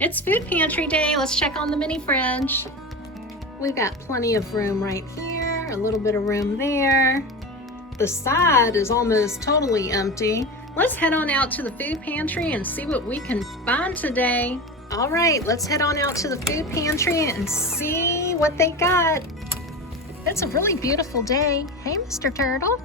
It's Food Pantry Day. Let's check on the mini fridge. We've got plenty of room right here, a little bit of room there. The side is almost totally empty. Let's head on out to the food pantry and see what we can find today. All right, let's head on out to the food pantry and see what they got. It's a really beautiful day. Hey, Mr. Turtle.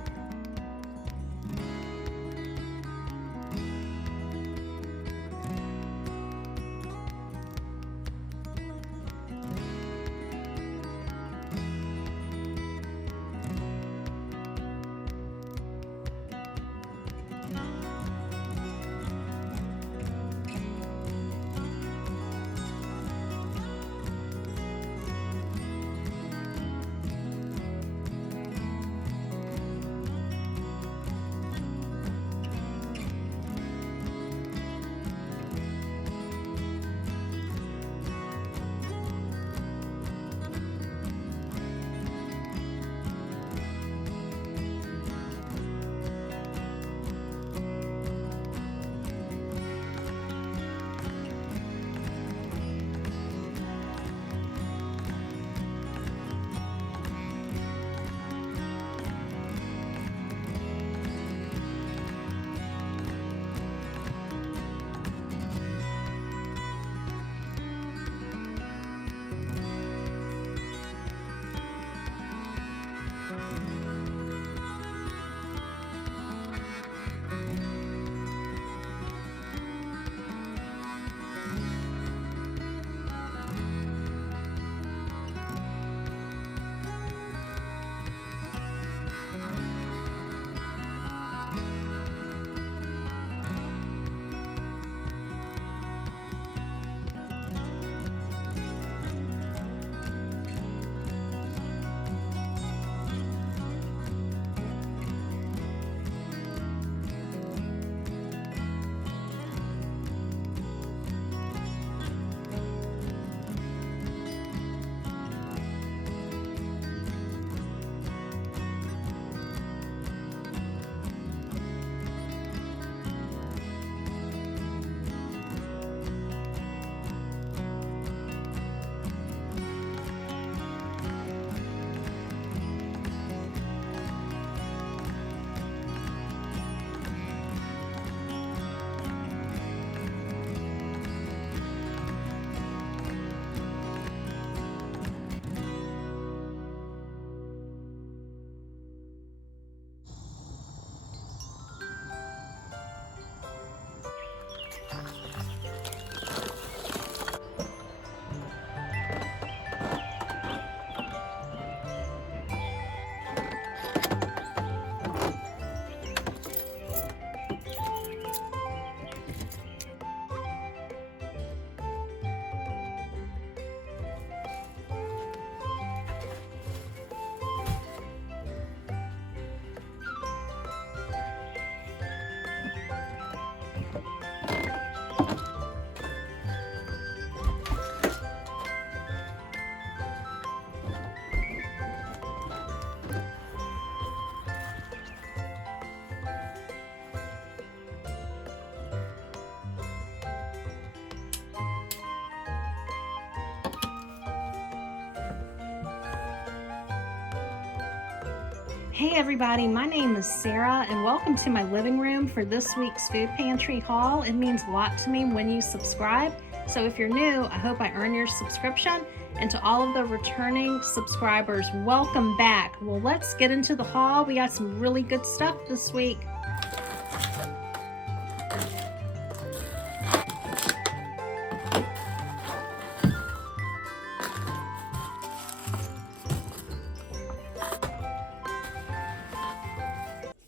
Hey everybody, my name is Sarah and welcome to my living room for this week's Food Pantry haul. It means a lot to me when you subscribe. So if you're new, I hope I earn your subscription. And to all of the returning subscribers, welcome back. Well, let's get into the haul. We got some really good stuff this week.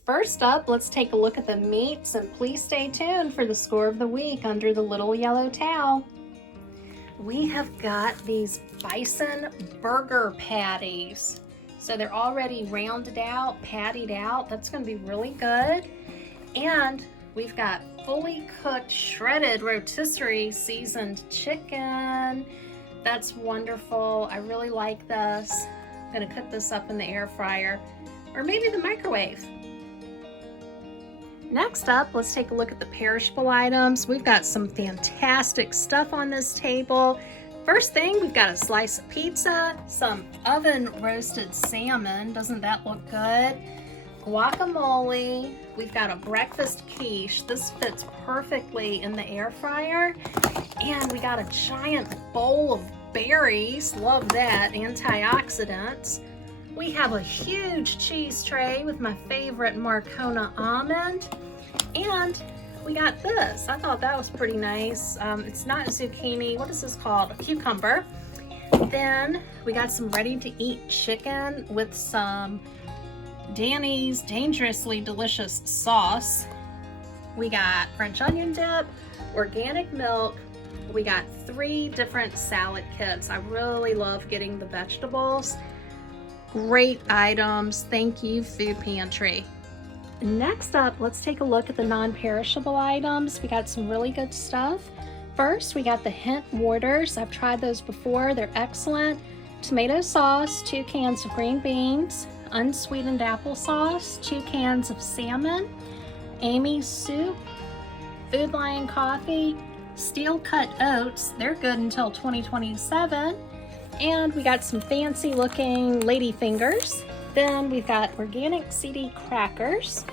First up, let's take a look at the meats, and please stay tuned for the score of the week under the little yellow towel. We have got these bison burger patties. So they're already rounded out, pattied out. That's going to be really good. And we've got fully cooked, shredded rotisserie seasoned chicken. That's wonderful. I really like this. I'm going to cook this up in the air fryer or maybe the microwave. Next up, let's take a look at the perishable items. We've got some fantastic stuff on this table. First thing, we've got a slice of pizza, some oven roasted salmon. Doesn't that look good? Guacamole. We've got a breakfast quiche. This fits perfectly in the air fryer. And we got a giant bowl of berries. Love that. Antioxidants. We have a huge cheese tray with my favorite Marcona almond. And we got this. I thought that was pretty nice. It's not zucchini. What is this called? A cucumber. Then we got some ready-to-eat chicken with some Danny's Dangerously Delicious sauce. We got French onion dip, organic milk. We got 3 different salad kits. I really love getting the vegetables. Great items. Thank you, Food Pantry. Next up, let's take a look at the non-perishable items. We got some really good stuff. First, we got the Hint waters. I've tried those before. They're excellent. Tomato sauce, 2 cans of green beans, unsweetened applesauce, 2 cans of salmon, Amy's soup, Food Lion coffee, steel cut oats. They're good until 2027. And we got some fancy looking lady fingers. Then we've got organic CD crackers.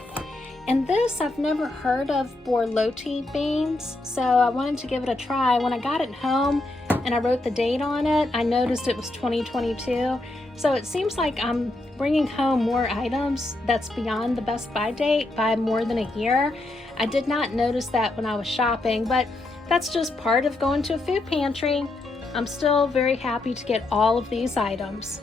And this, I've never heard of borlotti beans, so I wanted to give it a try. When I got it home and I wrote the date on it, I noticed it was 2022. So it seems like I'm bringing home more items that's beyond the best by date by more than a year. I did not notice that when I was shopping, but that's just part of going to a food pantry. I'm still very happy to get all of these items.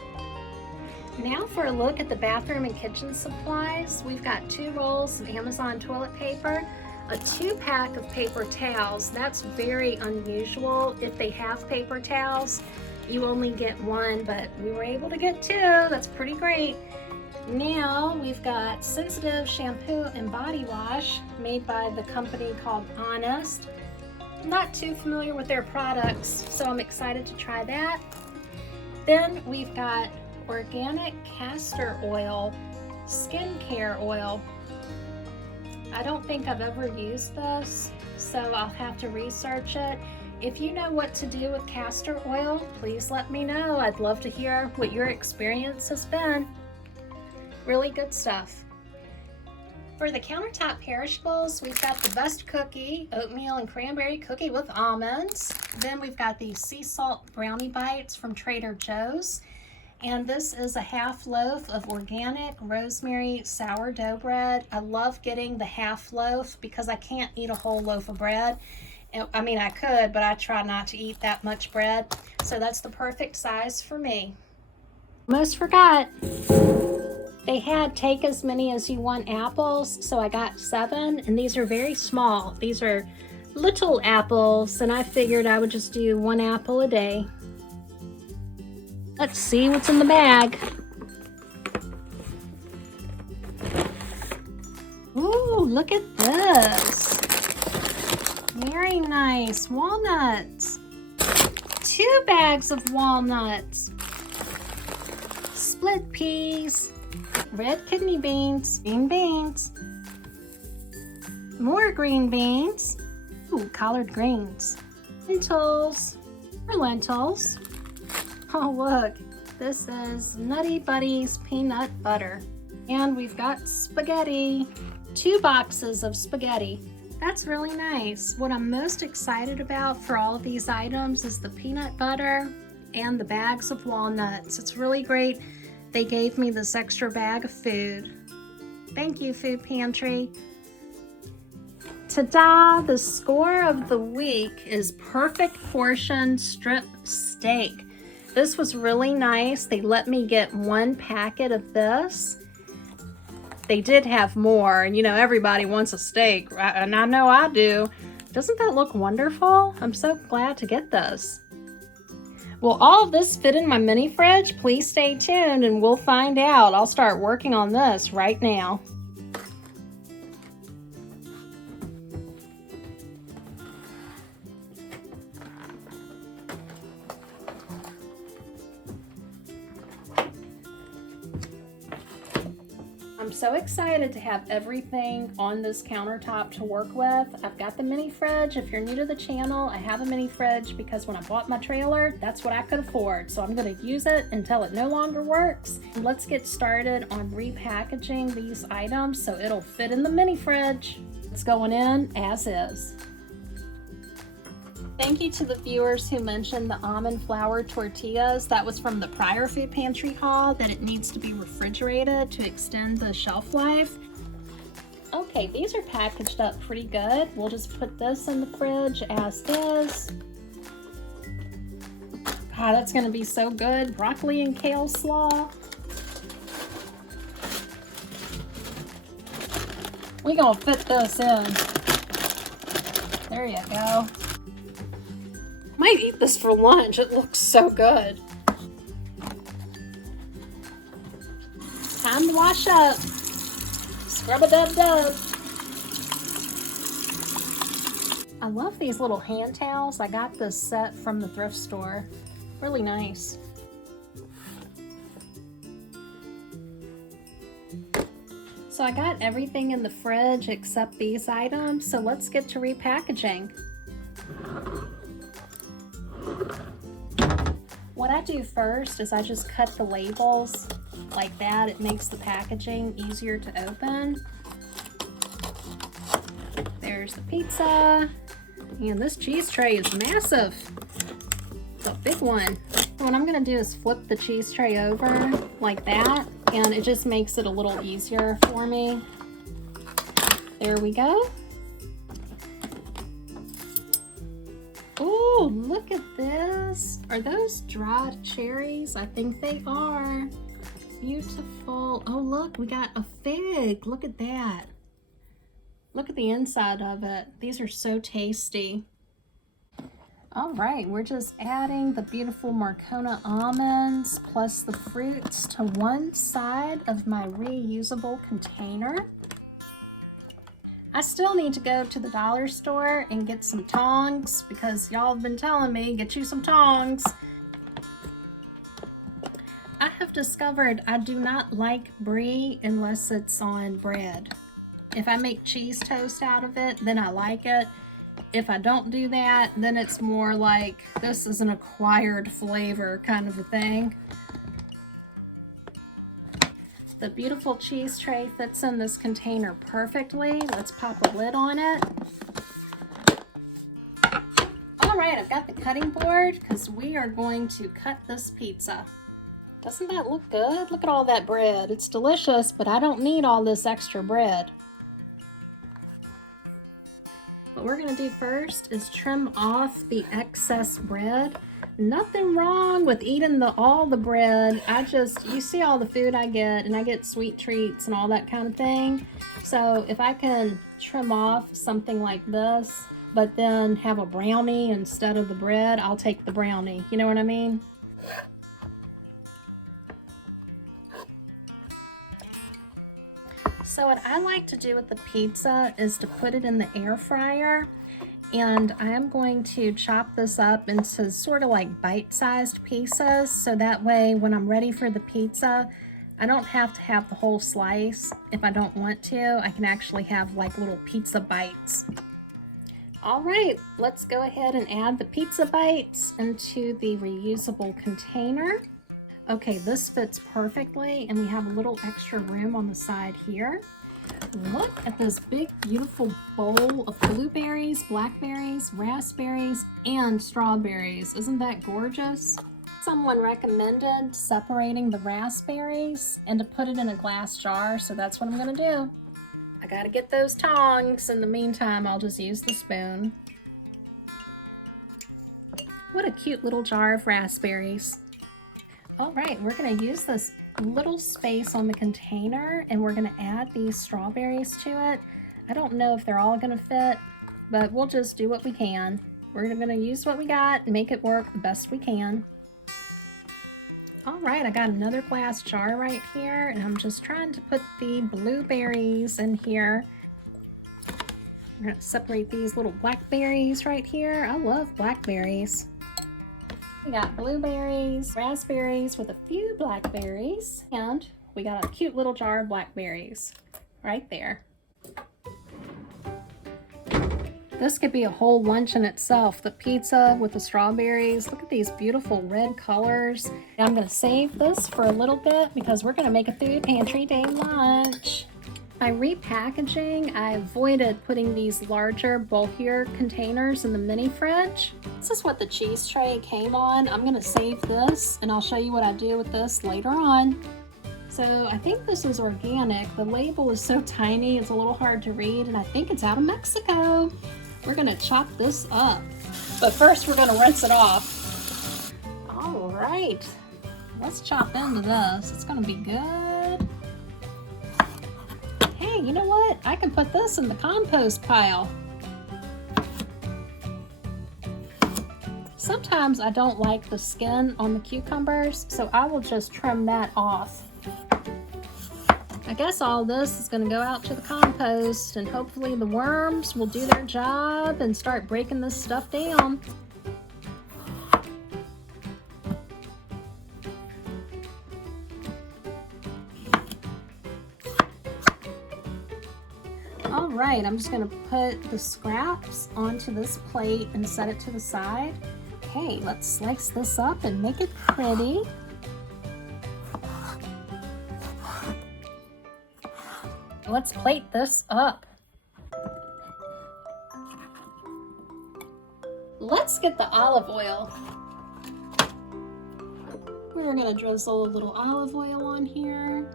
Now for a look at the bathroom and kitchen supplies. We've got 2 rolls of Amazon toilet paper, a 2-pack of paper towels. That's very unusual. If they have paper towels, you only get 1, but we were able to get 2. That's pretty great. Now we've got Sensitive shampoo and body wash made by the company called Honest. I'm not too familiar with their products, so I'm excited to try that. Then we've got organic castor oil, skincare oil. I don't think I've ever used this, so I'll have to research it. If you know what to do with castor oil, please let me know. I'd love to hear what your experience has been. Really good stuff. For the countertop perishables, we've got the best cookie, oatmeal and cranberry cookie with almonds. Then we've got these sea salt brownie bites from Trader Joe's. And this is a half loaf of organic rosemary sourdough bread. I love getting the half loaf because I can't eat a whole loaf of bread. I mean, I could, but I try not to eat that much bread. So that's the perfect size for me. Almost forgot. They had take as many as you want apples, so I got 7, and these are very small. These are little apples, and I figured I would just do 1 apple a day. Let's see what's in the bag. Ooh, look at this. Very nice. Walnuts. 2 bags of walnuts. Split peas. Red kidney beans, green beans, more green beans, ooh, collard greens, lentils, oh look, this is Nutty Buddies peanut butter, and we've got spaghetti, 2 boxes of spaghetti. That's really nice. What I'm most excited about for all of these items is the peanut butter and the bags of walnuts. It's really great. They gave me this extra bag of food. Thank you, Food Pantry. Ta-da! The score of the week is perfect portion strip steak. This was really nice. They let me get 1 packet of this. They did have more, and you know, everybody wants a steak, and I know I do. Doesn't that look wonderful? I'm so glad to get this. Will all of this fit in my mini fridge? Please stay tuned and we'll find out. I'll start working on this right now. I'm I'm so excited to have everything on this countertop to work with. I've got the mini fridge. If you're new to the channel, I have a mini fridge because when I bought my trailer, that's what I could afford. So I'm going to use it until it no longer works. Let's get started on repackaging these items so it'll fit in the mini fridge. It's going in as is. Thank you to the viewers who mentioned the almond flour tortillas. That was from the prior Food Pantry haul, that it needs to be refrigerated to extend the shelf life. Okay, these are packaged up pretty good. We'll just put this in the fridge as is. Ah, that's gonna be so good. Broccoli and kale slaw. We gonna fit this in. There you go. Might eat this for lunch. It looks so good. Time to wash up. Scrub-a-dub-dub. I love these little hand towels. I got this set from the thrift store. Really nice. So I got everything in the fridge except these items. So let's get to repackaging. What I do first is I just cut the labels like that. It makes the packaging easier to open. There's the pizza. And this cheese tray is massive. It's a big one. What I'm gonna do is flip the cheese tray over like that, and it just makes it a little easier for me. There we go. Oh, look at this. Are those dried cherries? I think they are. Beautiful. Oh, look, we got a fig. Look at that. Look at the inside of it. These are so tasty. All right, we're just adding the beautiful Marcona almonds plus the fruits to one side of my reusable container. I still need to go to the dollar store and get some tongs because y'all have been telling me, get you some tongs. I have discovered I do not like brie unless it's on bread. If I make cheese toast out of it, then I like it. If I don't do that, then it's more like this is an acquired flavor kind of a thing. The beautiful cheese tray fits in this container perfectly. Let's pop a lid on it. All right, I've got the cutting board because we are going to cut this pizza. Doesn't that look good? Look at all that bread. It's delicious, but I don't need all this extra bread. What we're gonna do first is trim off the excess bread. Nothing wrong with eating all the bread. You see all the food I get, and I get sweet treats and all that kind of thing. So if I can trim off something like this, but then have a brownie instead of the bread, I'll take the brownie. You know what I mean? So what I like to do with the pizza is to put it in the air fryer, and I am going to chop this up into sort of like bite-sized pieces, so that way when I'm ready for the pizza, I don't have to have the whole slice. If I don't want to, I can actually have like little pizza bites. All right, let's go ahead and add the pizza bites into the reusable container. Okay, this fits perfectly, and we have a little extra room on the side here. Look at this big, beautiful bowl of blueberries, blackberries, raspberries, and strawberries. Isn't that gorgeous? Someone recommended separating the raspberries and to put it in a glass jar, so that's what I'm gonna do. I gotta get those tongs. In the meantime, I'll just use the spoon. What a cute little jar of raspberries. All right, we're gonna use this little space on the container and we're gonna add these strawberries to it. I don't know if they're all gonna fit, but we'll just do what we can. We're gonna use what we got and make it work the best we can. All right, I got another glass jar right here, and I'm just trying to put the blueberries in here. We're gonna separate these little blackberries right here. I love blackberries. We got blueberries, raspberries with a few blackberries, and We got a cute little jar of blackberries right there. This could be a whole lunch in itself. The pizza with the strawberries. Look at these beautiful red colors. I'm gonna save this for a little bit because we're gonna make a Food Pantry day lunch. By repackaging, I avoided putting these larger, bulkier containers in the mini fridge. This is what the cheese tray came on. I'm gonna save this and I'll show you what I do with this later on. So I think this is organic. The label is so tiny, it's a little hard to read, and I think it's out of Mexico. We're gonna chop this up. But first we're gonna rinse it off. All right, let's chop into this. It's gonna be good. Hey, you know what? I can put this in the compost pile. Sometimes I don't like the skin on the cucumbers, so I will just trim that off. I guess all this is going to go out to the compost, and hopefully the worms will do their job and start breaking this stuff down. All right, I'm just going to put the scraps onto this plate and set it to the side. Okay, let's slice this up and make it pretty. Let's plate this up. Let's get the olive oil. We're gonna drizzle a little olive oil on here.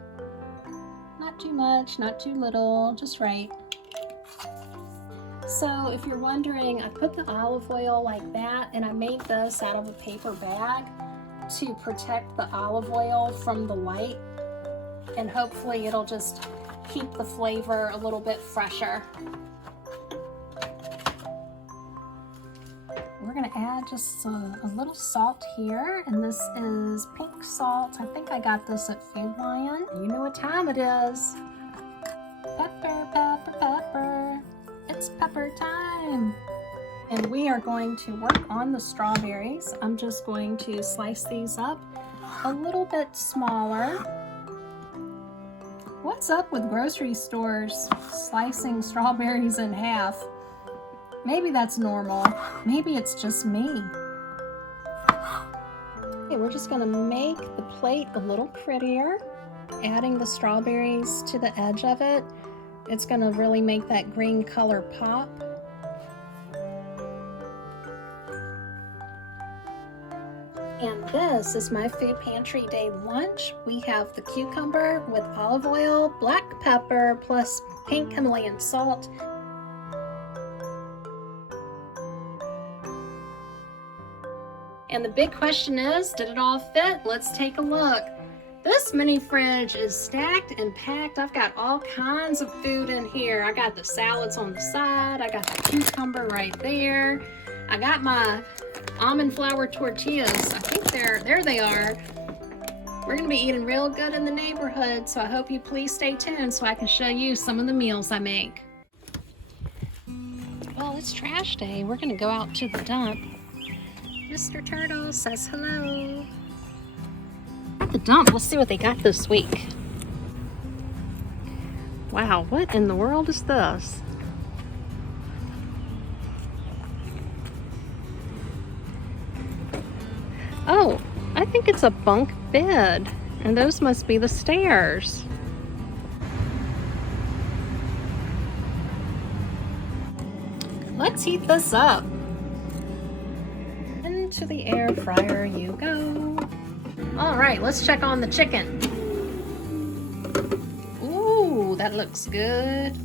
Not too much, not too little, just right. So if you're wondering, I put the olive oil like that, and I made this out of a paper bag to protect the olive oil from the light, and hopefully it'll just keep the flavor a little bit fresher. We're gonna add just a little salt here, and this is pink salt. I think I got this at Food Lion. You know what time it is. Pepper, pepper, pepper. It's pepper time. And we are going to work on the strawberries. I'm just going to slice these up a little bit smaller. What's up with grocery stores slicing strawberries in half? Maybe that's normal. Maybe it's just me. Okay, we're just gonna make the plate a little prettier. Adding the strawberries to the edge of it, it's gonna really make that green color pop. And this is my Food Pantry day lunch. We have the cucumber with olive oil, black pepper, plus pink Himalayan salt. And the big question is, did it all fit? Let's take a look. This mini fridge is stacked and packed. I've got all kinds of food in here. I got the salads on the side. I got the cucumber right there. I got my almond flour tortillas. I think there they are. We're gonna be eating real good in the neighborhood, so I hope you please stay tuned so I can show you some of the meals I make. Well, it's trash day. We're gonna go out to the dump. Mr. Turtle says hello. At the dump, let's see what they got this week. Wow, what in the world is this? Oh, I think it's a bunk bed, and those must be the stairs. Let's heat this up. Into the air fryer you go. All right, let's check on the chicken. Ooh, that looks good.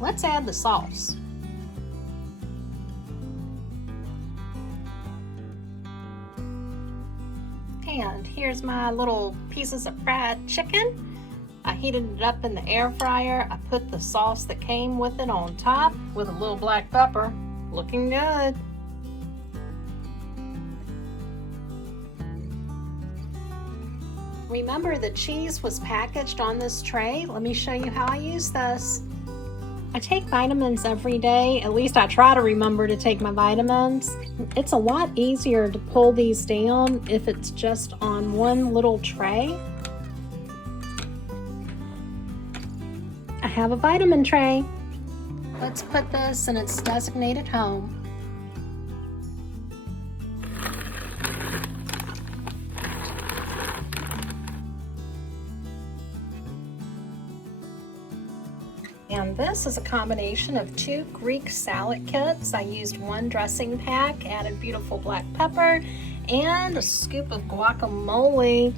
Let's add the sauce. And here's my little pieces of fried chicken. I heated it up in the air fryer. I put the sauce that came with it on top with a little black pepper. Looking good. Remember, the cheese was packaged on this tray. Let me show you how I use this. I take vitamins every day. At least I try to remember to take my vitamins. It's a lot easier to pull these down if it's just on one little tray. I have a vitamin tray. Let's put this in its designated home. And this is a combination of 2 Greek salad kits. I used 1 dressing pack, added beautiful black pepper, and a scoop of guacamole.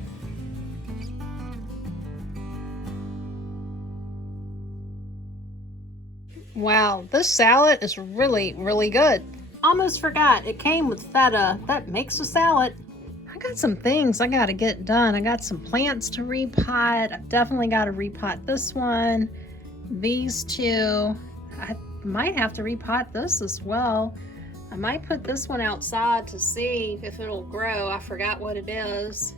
Wow, this salad is really, really good. Almost forgot, it came with feta. That makes a salad. I got some things I gotta get done. I got some plants to repot. I definitely gotta repot this one. These 2, I might have to repot this as well. I might put this one outside to see if it'll grow. I forgot what it is.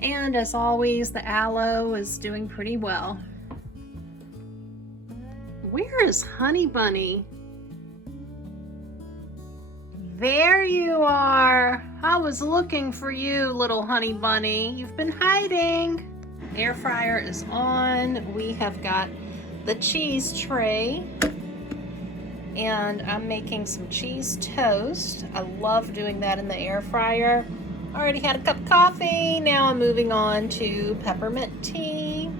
And as always, the aloe is doing pretty well. Where is Honey Bunny? There you are. I was looking for you, little Honey Bunny. You've been hiding. Air fryer is on. We have got the cheese tray, and I'm making some cheese toast. I love doing that in the air fryer. Already had a cup of coffee. Now I'm moving on to peppermint tea.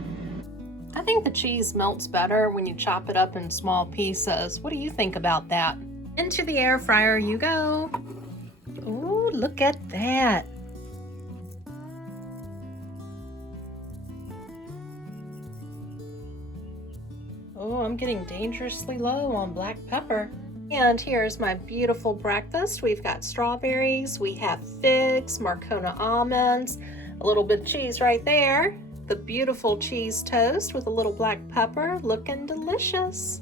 I think the cheese melts better when you chop it up in small pieces. What do you think about that? Into the air fryer you go. Ooh, look at that. Oh, I'm getting dangerously low on black pepper. And here's my beautiful breakfast. We've got strawberries, we have figs, Marcona almonds, a little bit of cheese right there, the beautiful cheese toast with a little black pepper, looking delicious.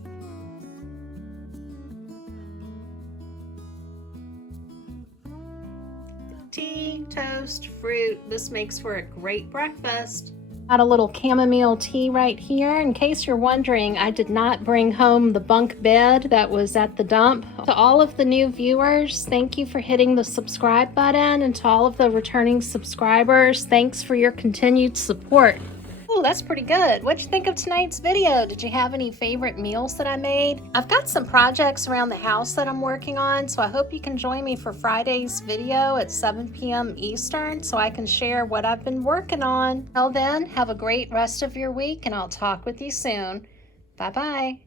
Tea, toast, fruit. This makes for a great breakfast. Got a little chamomile tea right here. In case you're wondering, I did not bring home the bunk bed that was at the dump. To all of the new viewers, thank you for hitting the subscribe button, and to all of the returning subscribers, thanks for your continued support. Oh, that's pretty good. What'd you think of tonight's video? Did you have any favorite meals that I made? I've got some projects around the house that I'm working on, so I hope you can join me for Friday's video at 7 p.m. Eastern so I can share what I've been working on. Till then, have a great rest of your week, and I'll talk with you soon. Bye-bye.